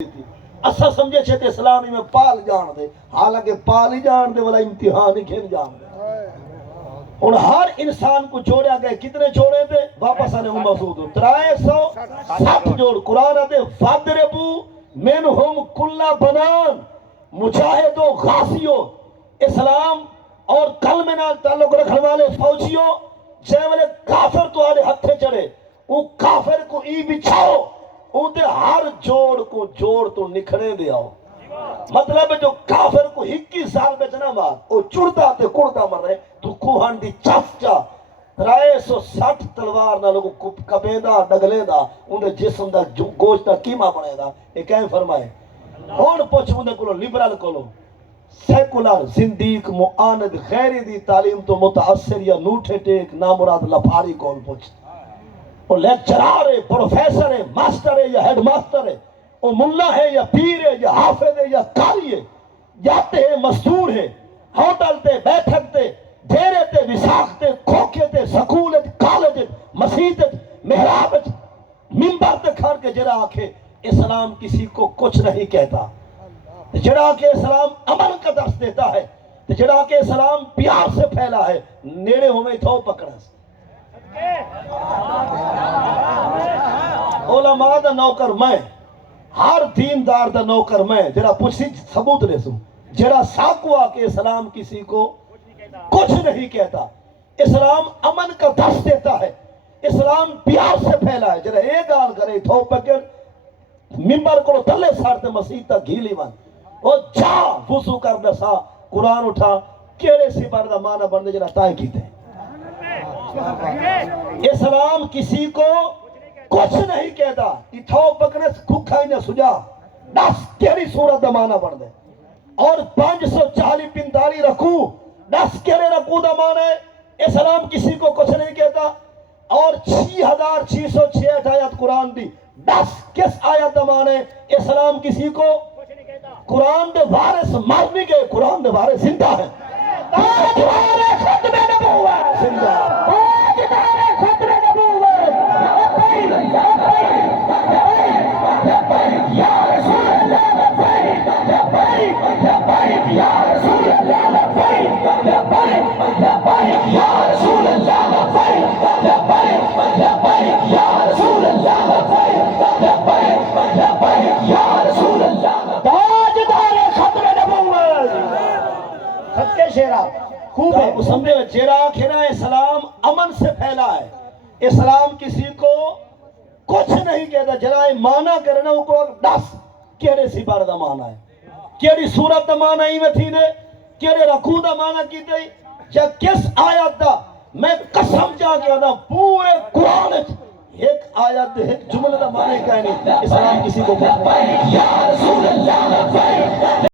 اسا سمجھے چھے تے اسلامی میں پال جان دے، حالانکہ پال ہی جان دے والا امتحان ہی کھین جان دے۔ اور ہر انسان کو جوڑیا گئے، کتنے جوڑے دے؟ واپس آنے ہوں محسود 360 جوڑ۔ قرآن آتے فَادْرِبُ مِنْهُمْ كُلَّ بَنَان، مجاہد و غازیو، اسلام اور کلمے نال تعلق رکھنے والے فوجیوں، جے والے کافر تو آنے ہتھے چڑھے، وہ کافر کو ای بچھاؤ، اندے ہر جوڑ کو جوڑ تو نکھڑے دے آؤ۔ مطلب جو کافر کو 21 سال بچنا مار، وہ چڑتا تے کڑتا مر رہے، تو کوہن دی چف چا 360 تلوار نہ لوگوں کبے دا ڈگلے دا، اندے جسم دا گوشت دا کیما بنے دا، یہ کہیں فرمائے۔ ہون پوچھ اندے کلو لیبرل کلو سیکولر زندیق معاند غیری دی تعلیم تو متاثر یا نوٹے ٹیک نامراد لپھاری کول پوچھ، وہ لیکچرار ہے، پروفیسر ہے، ماسٹر ہے یا ہیڈ ماسٹر ہے، وہ ملہ ہے یا پیر ہے یا حافظ ہے یا قاری ہے، جاتے ہیں مزدور ہے، ہوٹل تے بیٹھک تے ڈیرے تے وساخ تے کھوکے تے سکول کالج مسجد محراب منبر تے کھڑ کے جڑا آکھے اسلام کسی کو کچھ نہیں کہتا، جڑا کہ اسلام عمل کا درس دیتا ہے، جڑا کہ اسلام پیار سے پھیلا ہے، نیڑے ہوئے تھو پکڑا علماء دا نوکر میں، ہر دیندار دا نوکر میں، جڑا پوچھی ثبوت لے سوں، جڑا ساکوا کہ اسلام کسی کو کچھ نہیں کہتا، اسلام امن کا درس دیتا ہے، اسلام پیار سے پھیلا ہے، جڑا ایک گال کرے تھو پکڑ ممبر کو تلے سارتے مسیح تا گھیلی بن، وہ جا وضو کر دسا قرآن اٹھا کیڑے سی بار دا معنی بندے جڑا تائیں کیتے ہیں۔ اسلام کسی کو کچھ نہیں کہتا، اتھو پکنے کھکھائی نے سجا 10 کیڑی صورت دا معنی بن دے، اور 540-45 رکوع 10 کیڑے رکوع دا معنی ہے، اسلام کسی کو کچھ نہیں کہتا، اور 6666 آیت قرآن دی 10 کس آیت دا معنی ہے، اسلام کسی کو قرآن دے وارث مر نہیں گئے، قرآن دے وارث زندہ ہیں، تاجدار ختم نبوت زندہ، تاجدار ختم نبوت یا رسول اللہ لبیک لبیک لبیک یا رسول اللہ لبیک لبیک لبیک یا رسول اللہ لبیک لبیک لبیک یا رسول اللہ لبیک لبیک لبیک یا رسول اللہ تاجدار ختم نبوت۔ سچے شیرہ خوب ہے سمجھے جیرا کھیرا اسلام امن سے پھیلا ہے، اسلام کسی کو کچھ نہیں کہتا، جرا مانا کرنا وہ کو 10 کیڑے سی بار دا مانا ہے، کیڑی صورت دا مانا ہی میں تھی نے، کیڑے رکوع دا مانا کی تے یا کس آیت دا، میں قسم جا کے آدھا پورے قرآن ایک آیت ایک جملہ دا مانا ہی کہنی اسلام کسی کو کچھ نہیں۔